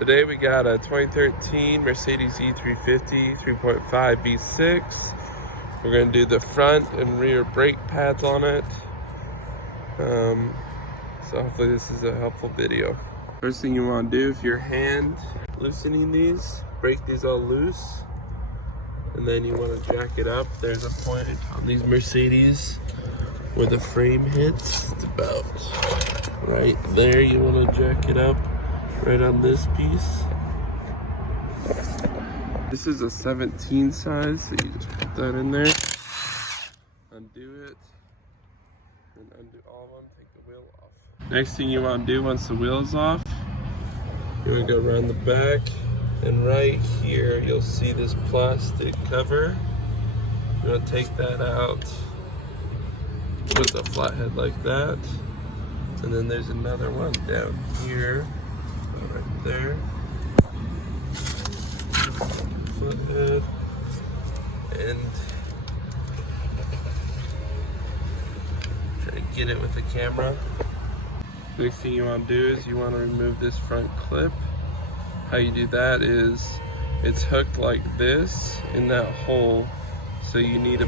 Today we got a 2013 Mercedes e350 3.5 V6. We're going to do the front and rear brake pads on it. So hopefully this is a helpful video. First thing you want to do, if you're hand loosening these, break these all loose. And then you want to jack it up. There's a point on these Mercedes where the frame hits. It's about right there. You want to jack it up right on this piece. This is a 17 size, so you just put that in there, undo it, and undo all of them, take the wheel off. Next thing you want to do once the wheel is off, you want to go around the back, and right here you'll see this plastic cover. You want to take that out with a flathead like that, and then there's another one down here. Right there, foothead, and try to get it with the camera. Next thing you want to do is you want to remove this front clip. How you do that is it's hooked like this in that hole, so you need to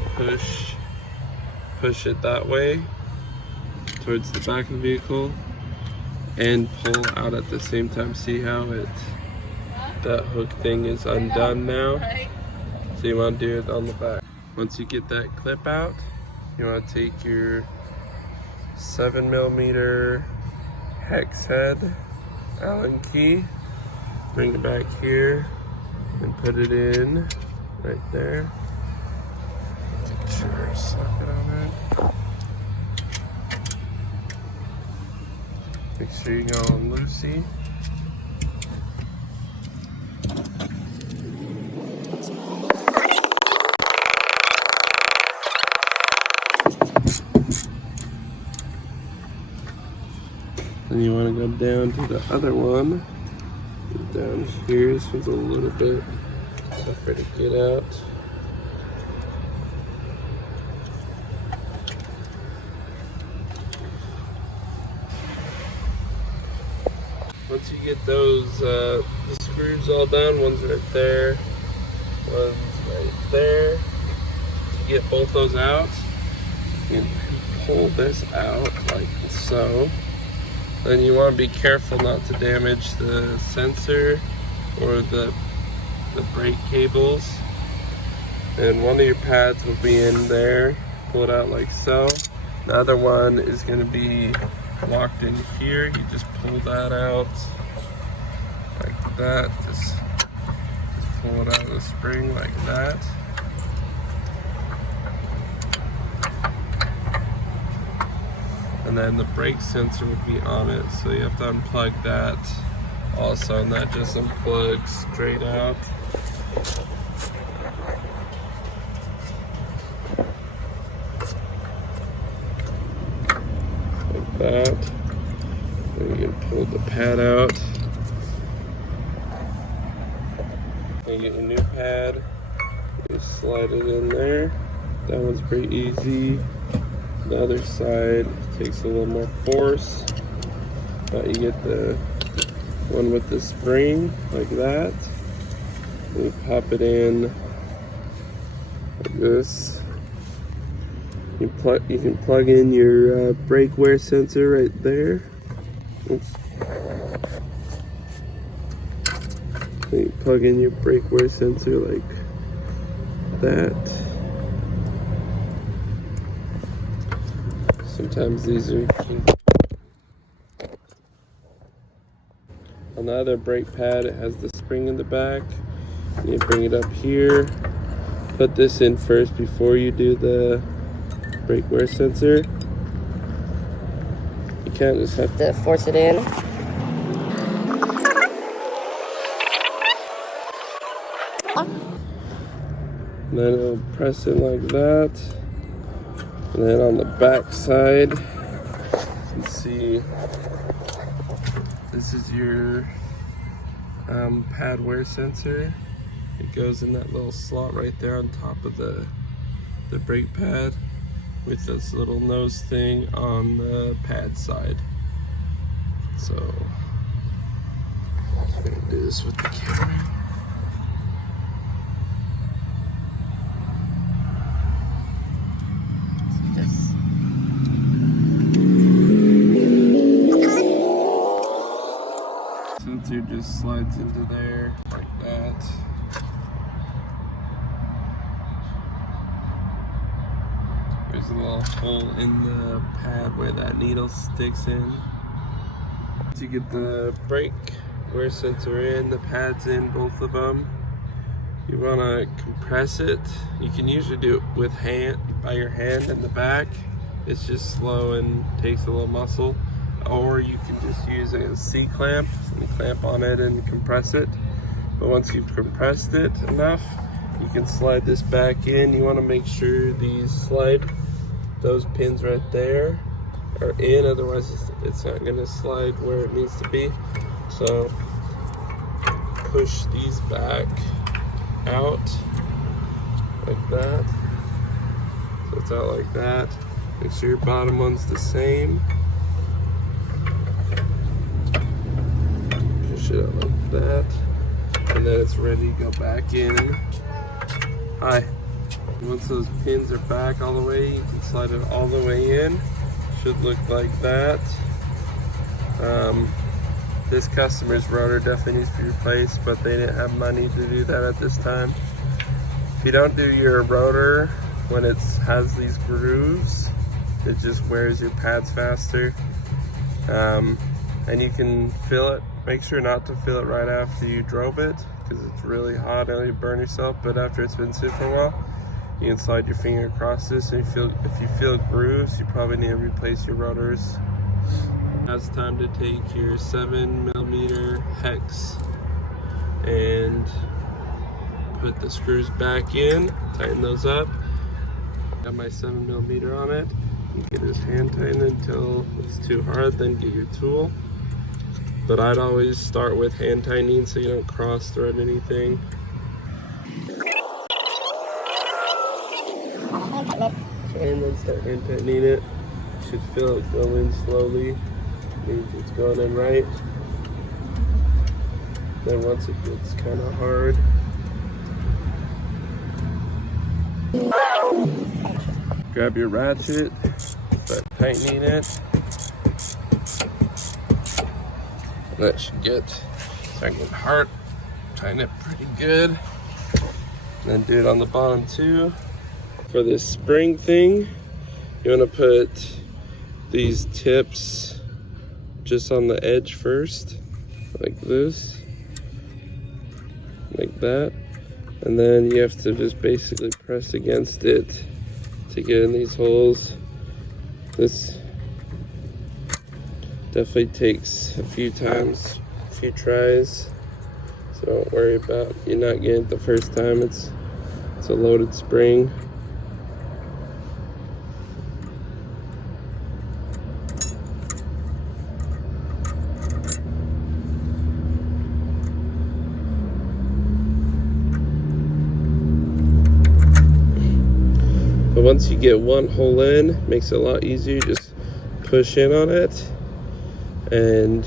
push it that way towards the back of the vehicle and pull out at the same time. See how that hook thing is undone now? So you want to do it on the back. Once you get that clip out, you want to take your 7mm hex head Allen key, bring it back here and put it in right there. Get your socket on it. Make sure you go on loosey. Then you want to go down to the other one. Down here, this one's a little bit tougher to get out. Once you get those the screws all done, one's right there, one's right there. To get both those out, you can pull this out like so. Then you want to be careful not to damage the sensor or the brake cables. And one of your pads will be in there. Pull it out like so. The other one is going to be locked in here. You just pull that out like that. Just pull it out of the spring like that. And then the brake sensor would be on it, so you have to unplug that also, and that just unplugs straight out. Like that. Then you can pull the pad out. And you get your new pad. You slide it in there. That one's pretty easy. The other side takes a little more force, but you get the one with the spring like that. And you pop it in like this. You can plug in your brake wear sensor right there. Oops. So you plug in your brake wear sensor like that. Sometimes these are kinky. On the other brake pad, it has the spring in the back. You bring it up here. Put this in first before you do the brake wear sensor. You can't just have to force it in. And then it'll press in like that. And then on the back side, you can see this is your pad wear sensor. It goes in that little slot right there on top of the brake pad with this little nose thing on the pad side. So I'm gonna do this with the camera. Sensor just slides into there like that. There's a little hole in the pad where that needle sticks in. Once you get the brake wear sensor in, the pads in, both of them, you want to compress it. You can usually do it with by your hand in the back. It's just slow and takes a little muscle. Or you can just use a C-clamp and clamp on it and compress it. But once you've compressed it enough, you can slide this back in. You want to make sure those pins right there are in, otherwise it's not going to slide where it needs to be. So push these back out like that. So it's out like that. Make sure your bottom one's the same. Push it out like that. And then it's ready to go back in. Hi. Once those pins are back all the way, you can slide it all the way in. Should look like that. This customer's rotor definitely needs to be replaced, but they didn't have money to do that at this time. If you don't do your rotor when it has these grooves, it just wears your pads faster. And you can fill it. Make sure not to fill it right after you drove it, because it's really hot and you burn yourself. But after it's been sitting for a while, you can slide your finger across this, and if you feel grooves, you probably need to replace your rotors. Now it's time to take your 7mm hex and put the screws back in, tighten those up. Got my 7mm on it. You can just hand tighten until it's too hard, then get your tool. But I'd always start with hand tightening so you don't cross thread anything. And then start hand tightening it. You should feel it go in slowly. Means it's going in right. Then once it gets kind of hard, grab your ratchet, start tightening it. That should get second hard. Tighten it pretty good. And then do it on the bottom too. For this spring thing, you want to put these tips just on the edge first, like this, like that. And then you have to just basically press against it to get in these holes. This definitely takes a few times, a few tries, so don't worry about you not getting it the first time. It's a loaded spring. But once you get one hole in, it makes it a lot easier. Just push in on it, and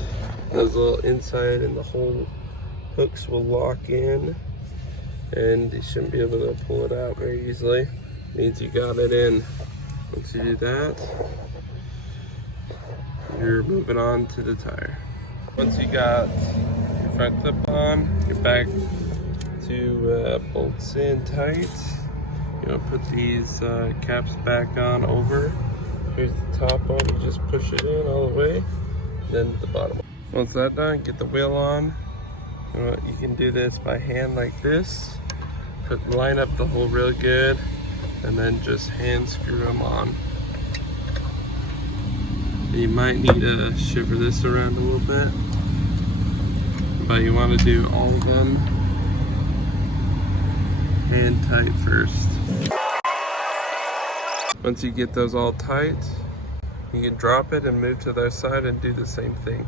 those little inside and the whole hooks will lock in, and you shouldn't be able to pull it out very easily. Means you got it in. Once you do that, you're moving on to the tire. Once you got your front clip on, your back two bolts in tight. You know, put these caps back on over. Here's the top one, you just push it in all the way, then the bottom. Once that's done, get the wheel on. You can do this by hand like this. Line up the hole real good, and then just hand screw them on. You might need to shiver this around a little bit, but you want to do all of them hand tight first. Once you get those all tight, you can drop it and move to the other side and do the same thing.